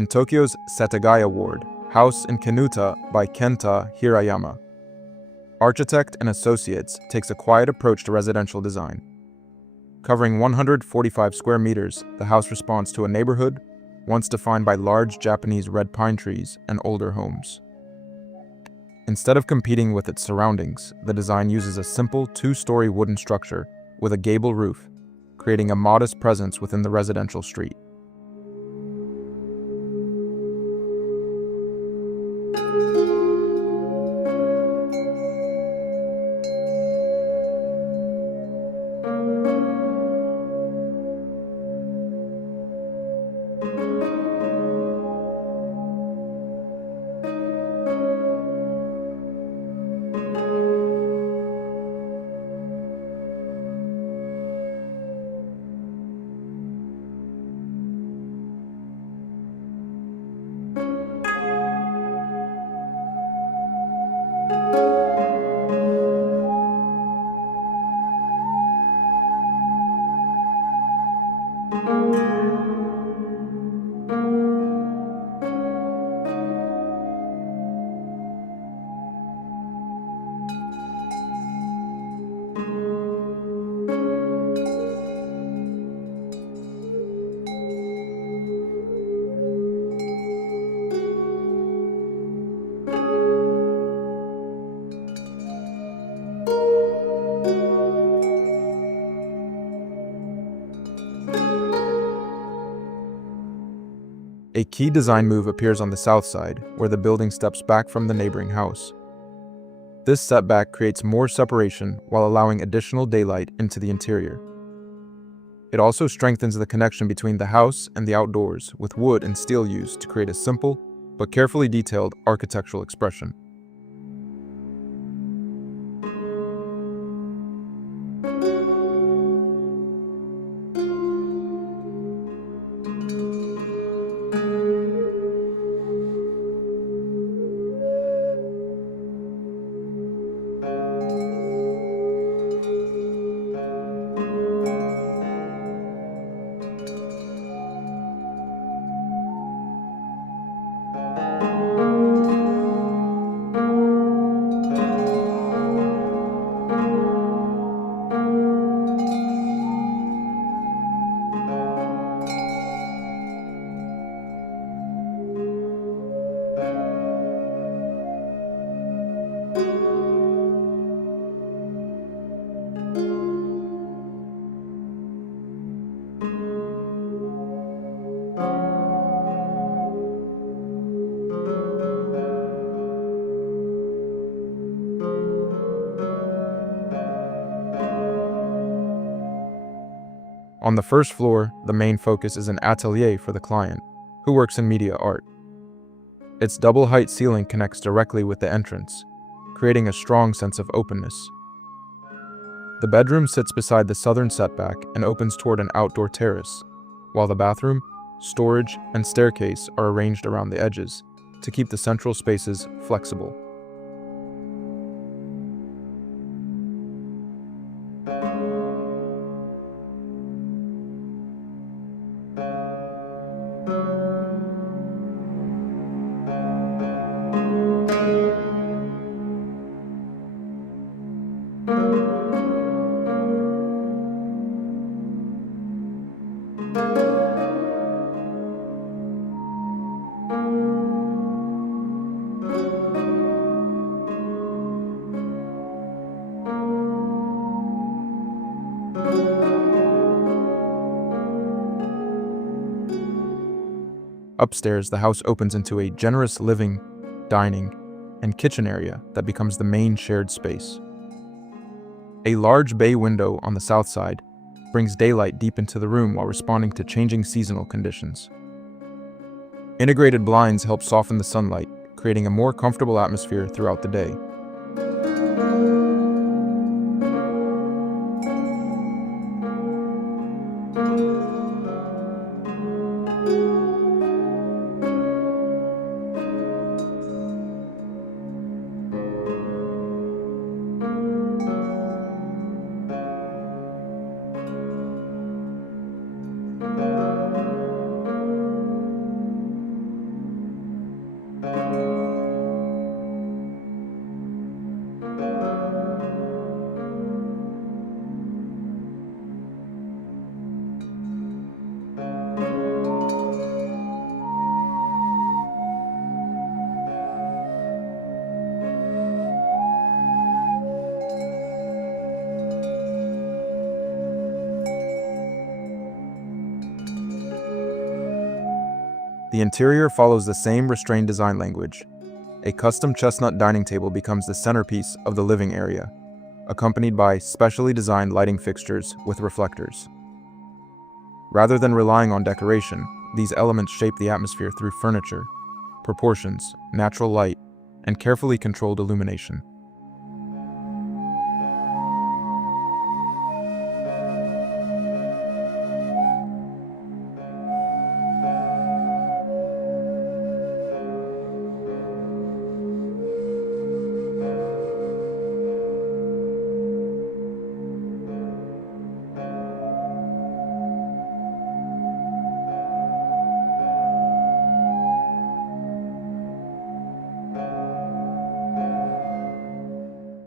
in Tokyo's Setagaya ward, house in Kinuta by Kenta Hirayama. Architect and Associates takes a quiet approach to residential design. Covering 145 square meters, the house responds to a neighborhood once defined by large Japanese red pine trees and older homes. Instead of competing with its surroundings, the design uses a simple two-story wooden structure with a gable roof, creating a modest presence within the residential street. A key design move appears on the south side, where the building steps back from the neighboring house. This setback creates more separation while allowing additional daylight into the interior. It also strengthens the connection between the house and the outdoors, with wood and steel used to create a simple but carefully detailed architectural expression. On the first floor, the main focus is an atelier for the client, who works in media art. Its double-height ceiling connects directly with the entrance, creating a strong sense of openness. The bedroom sits beside the southern setback and opens toward an outdoor terrace, while the bathroom, storage, and staircase are arranged around the edges to keep the central spaces flexible. Upstairs, the house opens into a generous living, dining, and kitchen area that becomes the main shared space. A large bay window on the south side brings daylight deep into the room while responding to changing seasonal conditions. Integrated blinds help soften the sunlight, creating a more comfortable atmosphere throughout the day. The interior follows the same restrained design language. A custom chestnut dining table becomes the centerpiece of the living area, accompanied by specially designed lighting fixtures with reflectors. Rather than relying on decoration, these elements shape the atmosphere through furniture, proportions, natural light, and carefully controlled illumination.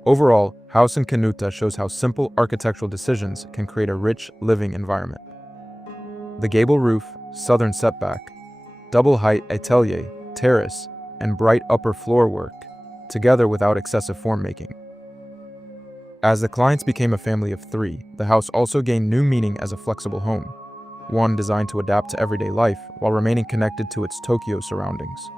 Overall, House in Kinuta shows how simple architectural decisions can create a rich living environment. The gable roof, southern setback, double height atelier, terrace, and bright upper floor work, together without excessive form making. As the clients became a family of 3, the house also gained new meaning as a flexible home, one designed to adapt to everyday life while remaining connected to its Tokyo surroundings.